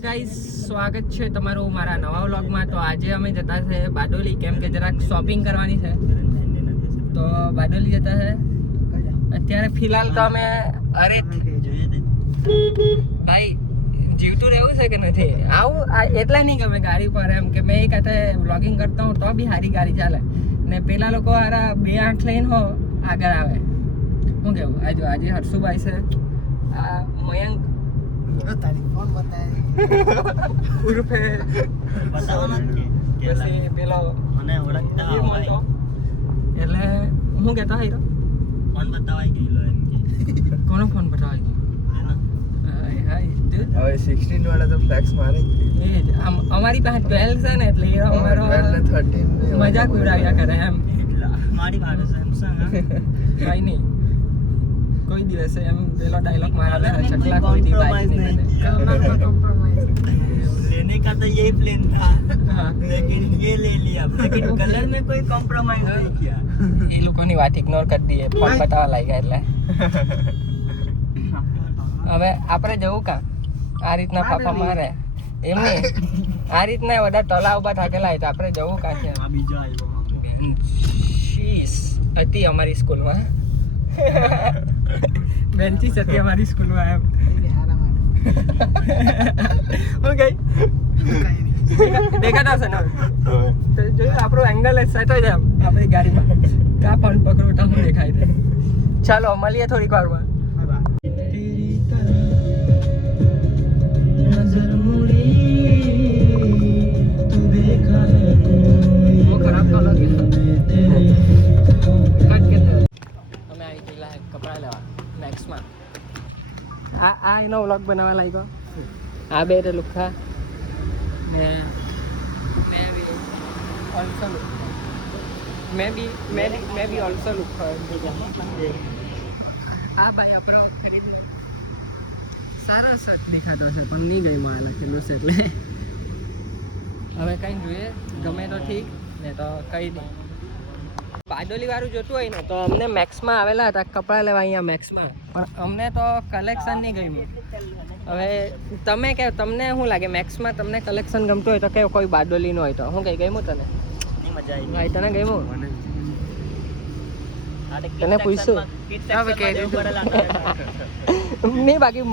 Guys સ્વાગત છે તમારું મારા નવા વ્લોગમાં. તો આજે અમે જતા છે બારડોલી, કેમ કે જરાક શોપિંગ કરવાની છે, તો બારડોલી જતા છે. અત્યારે ફિલહાલ તો અમે અરે ભાઈ જીવતું રહેવું છે કે નથી આવું એટલા નહીં ગમે ગાડી પર, એમ કે મેં એક હાથે વ્લોગિંગ કરતા હું તો બી સારી ગાડી ચાલે ને પેલા લોકો હારા બે આંખ લઈને હો આગળ આવે. શું કેવું આજે હર્ષુભાઈ છે, આ મયંક ઉર્ફે પછી પેલો મને ઓળખતા હોય એટલે હું કહેતો હીરો ફોન બતાવાઈ ગયેલો એમ કે કોનો ફોન બતાવાઈ ગયો? હવે 16 વાળા તો ફ્લેક્સ મારે એ જ અમારી પાસે 12 છે ને, એટલે એ અમારો 12 ને 13 મજાક ઉડાવ્યા કરે એમ. એટલા મારી પાસે સેમસંગ કઈ નહીં, કોઈ દિવસે એમ પેલો ડાયલોગ મારા ચકલા કોઈ દી બાજી નહીં બને. लेने का तो यही प्लान था હા, लेकिन ये ले लिया, लेकिन कलर में कोई कॉम्प्रोमाइज नहीं किया. એ લોકોની વાત ઇગ્નોર કરી દઈએ, ફોન બતાવવા લાગ્યા એટલે. હવે આપણે જવું કાં આ રીતના ફાફા મારે એમ નહીં, આ રીતના બધા તળાવ ઉભા થાકેલા હોય તો આપણે જવું કાં છે? આ બીજો આવ્યો બેન્ચીસ હતી અમારી સ્કૂલમાં. બેન્ચીસ હતી અમારી સ્કૂલમાં એમ. હું ગઈ દેખાતા હશે ને? તો જોયું આપણું એંગલ સેટ હોય જાય આપણી ગાડીમાં. કા ફોન પકડો તો હું દેખાય છે. ચાલો મળીએ થોડીક વારમાં. ખરાબ તો લાગે. અમે આવી ગયેલા કપડા લેવા મેક્સમાં. આ એનો વ્લોગ બનાવવા લાગ્યો. આ બે લુખા ને મેં બી ઓલ્સો લુક મેં બી ઓલ્સો લુક. આ ભાઈ આપણો ખરીદ સારા શર્ટ દેખાતો છે પણ નહીં ગઈ માં લખેલું છે એટલે હવે કંઈ જોઈએ ગમે તો ઠીક ને તો કંઈ નહીં. બારડોલી વાળું જોતું હોય ને તો અમને મેક્સમાં આવેલા હતા કપડાં લેવા અહીંયા મેક્સમાં, પણ અમને તો કલેક્શન નહીં ગમ્યું. હવે તમે કે તમને શું લાગે મેક્સમાં તમને કલેક્શન ગમતું હોય તો કે કોઈ બારડોલીનું હોય તો શું કંઈ ગમ્યું તને? ની મજા આવી ભાઈ તને ગમ્યું? તને પૂછ્યું નહીં, બાકી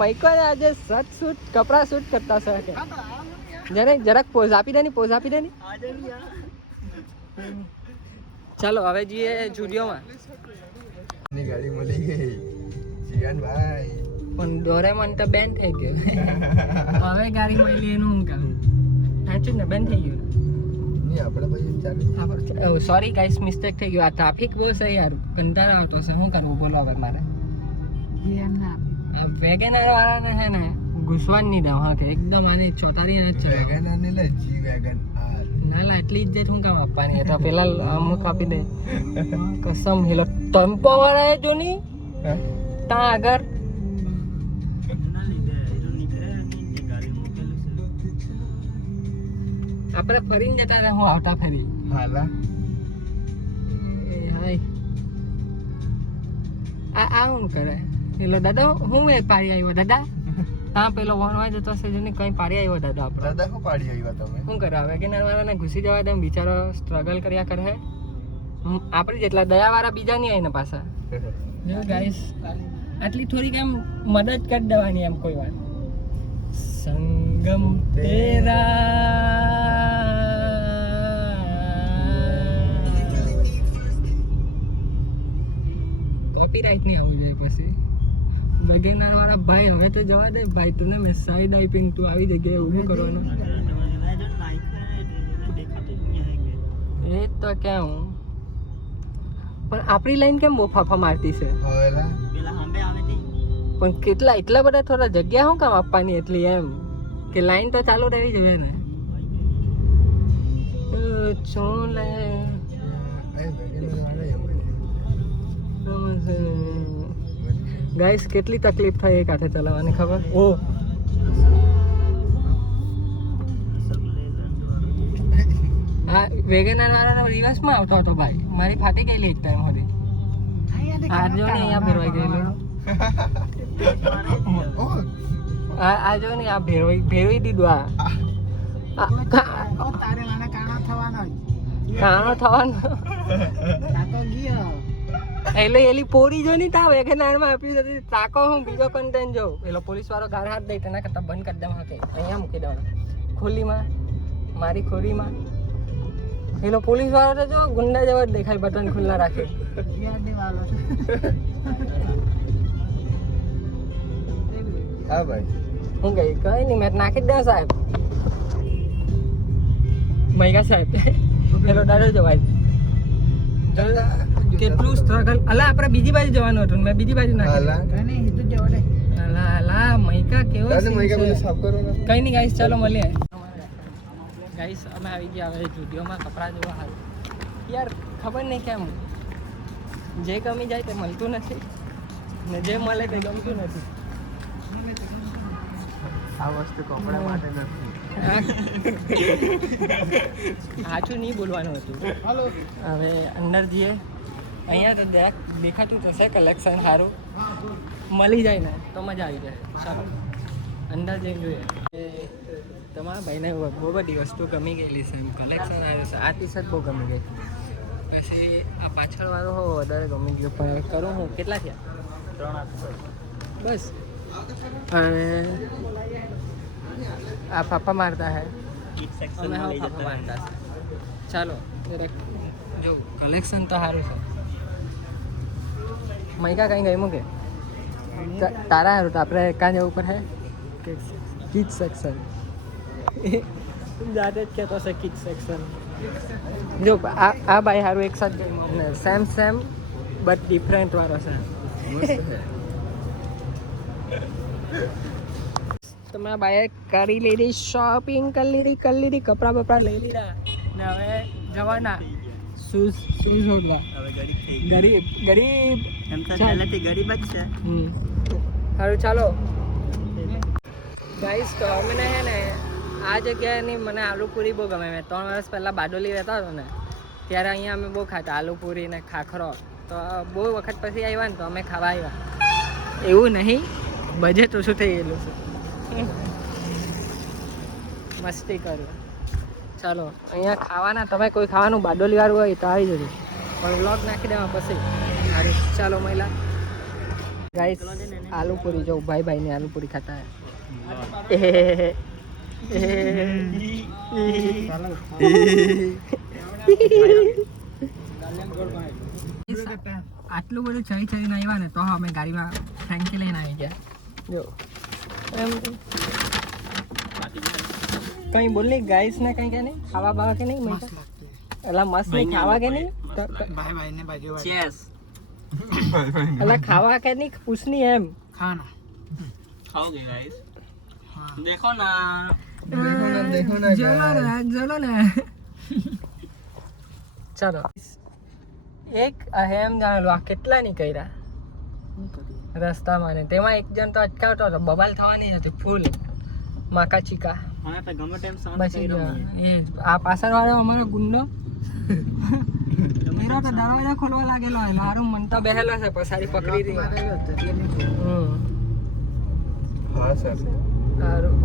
મૈકો આજે શર્ટ શૂટ કપડાં શૂટ કરતા છે. જરાક પોઝ આપી દે ની. ચાલો હવે જઈએ જુડિયોમાં. ની ગાડી મળી ગઈ જીયાન ભાઈ, પણ ડોરેમોન તો બેન થઈ ગયો. હવે ગાડી મળી એનું હું કહું સાચું ને, બેન થઈ ગયું. ની આપણે ભાઈ ચાલે. સોરી ગાઈસ, મિસ્ટેક થઈ ગયું. આ ટ્રાફિક બહુ છે યાર, કંટાળો આવતો છે. શું કરવું બોલો હવે મારે? વેગેનર વાળાને છે ને ઘૂસવા જ નહીં દઉં. હા કે એકદમ આની ચોટાડી ને જ છે. વેગન આર ને લે જી વેગન આર. ના એટલી ઇજ્જત હું કામ આપવાની? તો પેલા અમુક આપી દે કસમ. હેલો ટેમ્પો વાળા જો નહીં ત્યાં આગળ આપણે ફરીને જતા રહ્યા. હું આવતા ફરી હાલા હાય આ હું કરે પેલો દાદા? હું પાડી આવ્યો દાદા? હા પેલો વણવા જતો હશે જેને કઈ પાડી આવ્યો દાદા આપણો. દાદા શું પાડી આવ્યા તમે? શું કરે વેગેનર વાળાને ઘૂસી જવા દે, બિચારો સ્ટ્રગલ કર્યા કરે. આપણે જેટલા દયા વાળા બીજા નહીં આવીને પાછા. જો ગાઈસ આટલી થોડીક એમ મદદ કરી દેવાની એમ કોઈ વાર. સંગમ તેરા કોપીરાઈટ નહીં આવવું જોઈએ પછી. વેગેનર વાળા ભાઈ હવે તો જવા દે ભાઈ, તું મેં સાઈડ આઈપિંગ તું આવી જગ્યાએ ઊભું કરવાનું એ તો કેમ. પણ આપણી લાઈન કેમ બહુ ફાફા મારતી છે? હવેલા પણ એટલા બધા થોડા જગ્યા શું કામ આપવાની એટલી એમ કે લાઈન તો ચાલુ રહેવી જોઈએ ને. ચોલે ગાઈસ કેટલી તકલીફ થાય એક હાથે ચલાવવાની ખબર? હા વેગેનર વાળાનો રિવર્સમાં આવતો હતો ભાઈ, મારી ફાટી ગયેલી એક ટાઈમ સુધી. આ જો ને અહીંયા ફેરવાઈ ગયેલું. આ જો ને આ ભેરવી દીધું આ તારે મને કાણા થવાનો કાણો થવાનો કાકો ગયો એટલે એલી પોરી જો ની તા વેગનારમાં આપી હતી તાકો હું બીજો કન્ટેન્ટ જો પેલો પોલીસ વાળો ગાર હાથ દઈ તેના કરતા બંધ કરી દેવા હતી અહીંયા મૂકી દેવાનો ખોલીમાં મારી ખોરીમાં પેલો પોલીસ વાળો તો જો ગુંડા જેવા જ દેખાય બટન ખુલ્લા રાખે યાદ વાળો છે હા ભાઈ હું ગઈ કઈ નહીં મેં નાખી જ દઉં સાહેબ મૈકા સાહેબ પેલો ડરે જવાય કેટલું સ્ટ્રગલ અલા આપણે બીજી બાજુ જવાનું હતું મેં બીજી બાજુ નાખી હાલા કઈ નહીં હિતું જવા દે અલા અલા મૈકા કેવો તારે scene મૈકા છે. બધું સાફ કરો ને કઈ નહીં ગાઈસ ચાલો મળીએ ગાઈસ અમે આવી ગયા હવે જુડિયોમાં કપડાં જોવા હાલ યાર ખબર નહીં કેમ જે ગમી જાય તે મળતું નથી ને જે મળે તે ગમતું નથી આ વસ્તુ કપડા માટે નથી સાચું નહીં બોલવાનું હતું હવે અંદર જઈએ અહીંયા તો દેખાતું થશે કલેક્શન સારું મળી જાય ને તો મજા આવી જાય ચાલો અંદર જઈને જોઈએ તમારા ભાઈને બહુ બધી વસ્તુ ગમી ગયેલી છે એમ કલેક્શન આવ્યું છે આ ટી શર્ટ બહુ ગમી ગઈ પછી આ પાછળવાળો હો વધારે ગમી ગયો પણ કરું હું કેટલા થયા 3 બસ અને આ પાપા મારતા હે અમે હા પાપા મારતા છે ચાલો જરાક જો કલેક્શન તો સારું છે મૈકા કઈ ગઈ મૂકે તારા સારું તો આપણે કાં જવું પડે કિડ સેક્શન જાતે જ કહેતો છે કિડ સેક્શન જો આ ભાઈ સારું એક સાથે જઈ સેમ બટ ડિફરન્ટ વાળો છે તમારા ભાઈએ કરી લીધી શોપિંગ કરી લીધી કપડાં બપડા લઈ લીધા ને હવે જવાના શૂઝ શોધવા ગરીબ એમ તો ચાલ. પહેલેથી ગરીબ જ છે સારું ચાલો ગાઈસ તો અમને હે ને આ જગ્યાની મને આલુપુરી બહુ ગમે મેં 3 વર્ષ પહેલાં બારડોલી રહેતા હતો ને ત્યારે અહીંયા અમે બહુ ખાતા આલુપુરી ને ખાખરો તો બહુ વખત પછી આવ્યા ને તો અમે ખાવા આવ્યા એવું નહીં બજેટ ઓછું થઈ ગયેલું છે મસ્તી કરું ચાલો અહીંયા ખાવાના તમે કોઈ ખાવાનું બારડોલી વાળું હોય તો આવી જજો પણ વ્લોગ નાખી દેવા પછી સારું ચાલો મહિલા ગાઈસ આલુપુરી જો ભાઈ ને આલુપુરી ખાતા હે આટલું બધું ચડી ચડીને આવ્યા ને તો અમે ગાડીમાં ફ્રેન્કી લઈને આવી ગયા જો એમ કઈ બોલ નહીં ગાઈસ ને કઈ કે નહીં ખાવા બાવા કે નહીં એટલે મસ્ત નહીં ખાવા કે નહીં ભાઈ ને બાજુ ચેસ એટલે ખાવા કે નહીં પૂછની એમ ખાના ખાओगे गाइस देखो ना देखो ना ચલો ને ચાલો એક અહેમ જાણેલું આ કેટલા ની કર્યા રસ્તામાં ને તેમાં એક જણ તો અટકાવતો હતો બબાલ થવાની હતી ફૂલ માકા ચીકા મને તો ગમે ટાઈમ સાઉન્ડ પછી એ આ પાછળ વાળો અમારો ગુંડો મેરો તો દરવાજા ખોલવા લાગેલો હતો હારું મન તો બેહેલો છે પસારી પકડી હતી हाँ सर હારું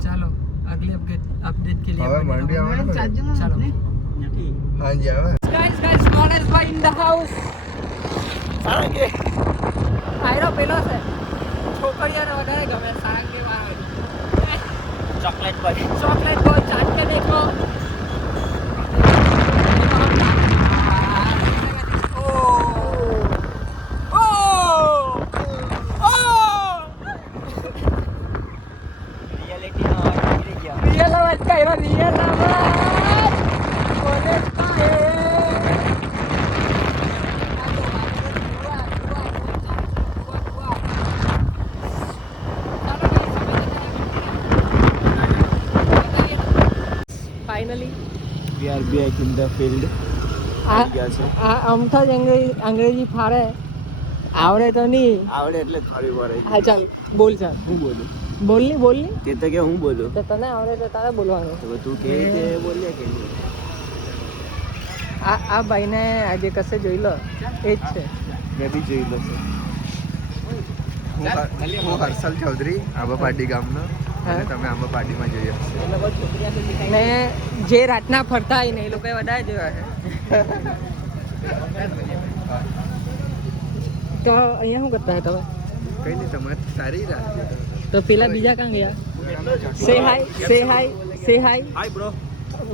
ચાલો અગલી अपडेट के लिए હવે મંડી આવવાનું ને? ચાલો નથી हाँ जी आवे guys Knowledge boy in the house સાંગે આયરો પેલો છે છોકરીઓને વધારે ગમે સાંગે વાળો ચોકલેટ બોય ચોકલેટ બોય ચાટ કે દેખો રિયાલિટી નો ઓર્ડર નીકળી ગયો રિયલ અવાજ કાઢ્યો રિયલ અવાજ college finally we are back in the field આ અમથો જ અંગ્રેજી ફાડે આવડે તો નહીં આવડે એટલે થોડી વાર હા ચાલ બોલ ચાલ હું બોલું બોલની તે તો કે હું બોલું તો તને આવડે તો તારે બોલવાનું તો તું કે રીતે બોલ્યા કે નહીં આ ભાઈને આજે કશે જોઈ લો એ જ છે મેં બી જોઈ લો છે હું હર્ષલ ચૌધરી આંબાપાડી ગામનો અને તમે આંબાપાડીમાં જઈ શકશો. ને જે રાતના ફરતા હોય ને એ લોકો વધારે જોયા છે. તો અહીંયા શું કરતા હતા તમે? કઈ નહીં, તમારે સારી રાખજો. તો પેલા બીજા કાં ગયા? સે હાય, સે હાય, સે હાય. हाय ब्रो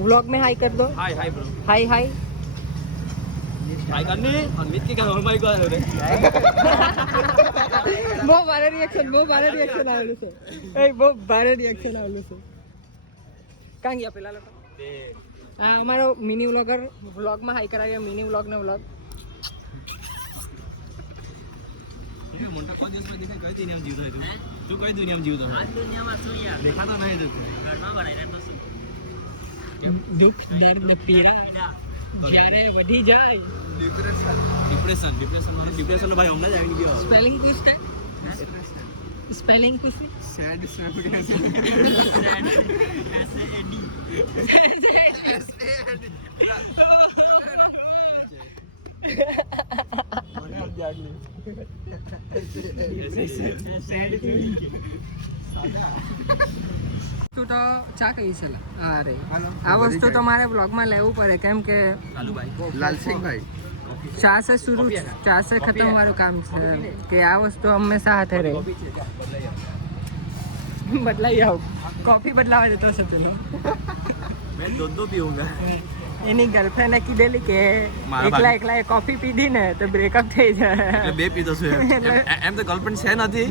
व्लॉग में हाय कर दो. हाय हाय ब्रो हाय हाय. हाय करनी और मित की क्या भाई को रे બહુ ભારે રિએક્શન આવેલું છે. બહુ ભારે રિએક્શન આવેલું છે. કાં ગયા પેલા લોકો? આ અમારો મિની વ્લોગર વ્લોગમાં હાઈ કરાવ્યા. મિની વ્લોગ ને વ્લોગ મોટા કોઈ દિવસ દેખાય કઈ દુનિયામાં જીવતો હોય તું કઈ દુનિયામાં જીવતો હોય આ દુનિયામાં શું યાર દેખાતો નહીં તું ઘરમાં બનાવીને તો શું દુઃખ દર્દ પીડા જ્યારે વધી જાય. ડિપ્રેશન નો ભાઈ હમણાં જ આવી ગયો સ્પેલિંગ પૂછતા સ્પેલિંગ પૂછતી સેડ તું તો ચા કહી છે. અરે આ વસ્તુ તો મારે બ્લોગમાં લેવું પડે કેમ કે ચાલુ ભાઈ લાલસિંહભાઈ ચા સે શુरू ચા સે ખતમ મારું કામ છે કે આ વસ્તુ હંમેશા હાથે રહે. બદલાઈ આવ કોફી બદલાવા જતો છે તું. मैं दो पीऊंगा એની ગર્લફ્રેન્ડે કીધેલી કે એકલા એકલા એ કોફી પીધી ને તો બ્રેકઅપ થઈ જાય. એટલે બે પીતો છે એમ તો ગર્લફ્રેન્ડ છે નથી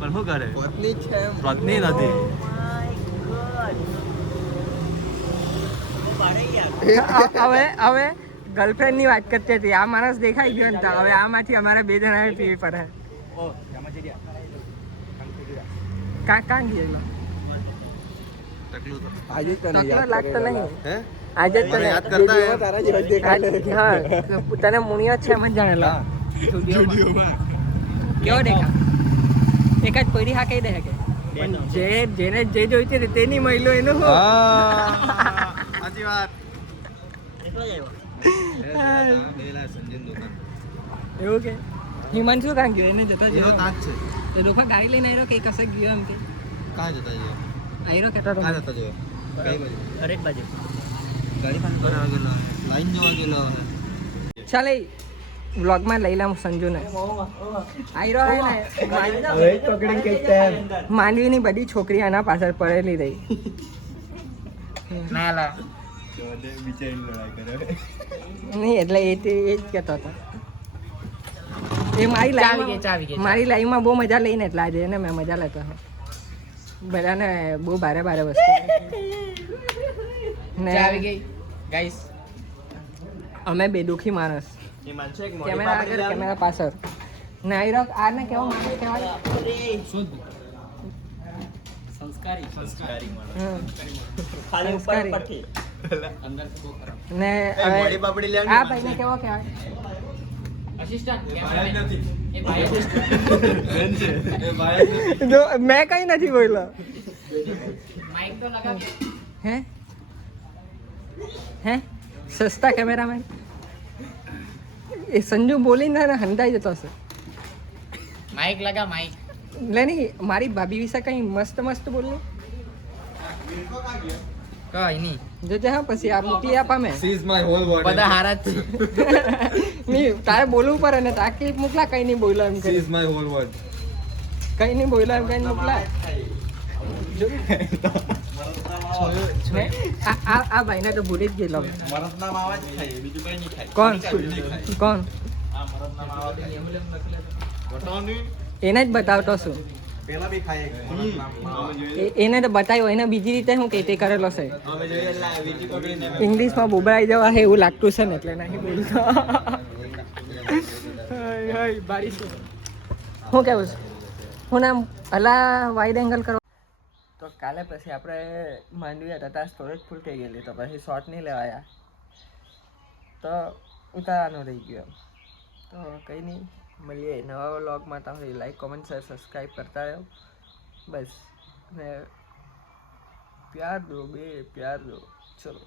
પણ શું કરે પત્ની છે એમ. પત્ની નથી હવે ગર્લફ્રેન્ડ ની વાત કરતી હતી. આ માણસ દેખાઈ ગયો ને તો હવે આમાંથી અમારે બે જણા પીવી પડે. કાં ગયેલો આજે તને તકલો લાગતો નહીં. હે આજે જ તને યાદ કરતા હે? તારા જેવો દેખાય. હા તને મુનિયો છે મને જાણેલો. કેવો દેખા? એક જ કોઈની હા કહી દે કે પણ જેને જે જોઈતી હતી તેની મહિલો એનું શું? સાચી વાત. એવું કે હિમાંશુ કાં ગયો? એને જતો એનો જોયો. તાજ છે. તો લોકો ગાડી લઈને આવ્યો કે કશે ગયો એમ કે કાં જતા જઈએ? આવ્યો કેતો તો કાં જતા જઈએ? કઈ બાજુ? દરેક બાજુ ગાડી બંધ કરવા ગયેલો, લાઈન જોવા ગયેલો. ચાલે વ્લોગમાં લઈ લઉં સંજુને. આયરો હે ને માંડવીની બધી છોકરી આના પાછળ પડેલી રહી. ના લા નહીં એટલે એ જ કહેતો હતો. એ મારી લાઈફમાં બહુ મજા લઈને એટલે આજે ને મેં મજા લેતો હતો. બધાને બહુ ભારે વસ્તુ ને આવી ગઈ ગાઈસ. અમે બે દુખી માણસ. કેમેરા આગળ કેમેરા પાછળ ને આયરો આને કેવો માણસ કહેવાય? સંસ્કારી ખાલી ઉપર પરથી ને હવે આ ભાઈને કેવો કહેવાય? જો મેં કઈ નથી બોલ્યો. હે સસ્તા કેમેરામેન એ સંજુ બોલીને હંધાઈ જતો હશે. માઇક લગા માઇક. લે નહીં મારી ભાભી વિશે કઈ મસ્ત બોલું કઈ નહીં જોજે. હા પછી આ મોકલી આપા મેં. She is my whole body. બધા હારા જ છે. નહીં તારે બોલવું પડે ને આ ક્લિપ મોકલા. કઈ નહીં બોલ્યો એમ She કરી. is my whole world. કઈ નહીં બોલ્યો એમ કઈ મોકલા. આ ભાઈને તો ભૂલી જ ગયેલો. કોણ એને જ બતાવતો છું. પેલા બી ખાય એને તો બતાવ્યો. એને બીજી રીતે હું કે તે કરેલો છે. ઇંગ્લિશમાં બોબડાઈ જવા છે એવું લાગતું છે ને એટલે નહીં બોલતો. બારી છે શું કેવું છે? હું નામ અલા વાઇડ એંગલ કરો. તો કાલે પછી આપણે માંડવી હતા ત્યાં સ્ટોરેજ ફૂલ થઈ ગયેલી તો પછી શોર્ટ નહીં લેવાયા તો ઉતારવાનો રહી ગયો. તો કંઈ નહીં મળીએ નવા વ્લોગમાં. તમારી લાઈક કોમેન્ટ શેર સબસ્ક્રાઈબ કરતા રહો બસ. ને પ્યાર દો ચલો.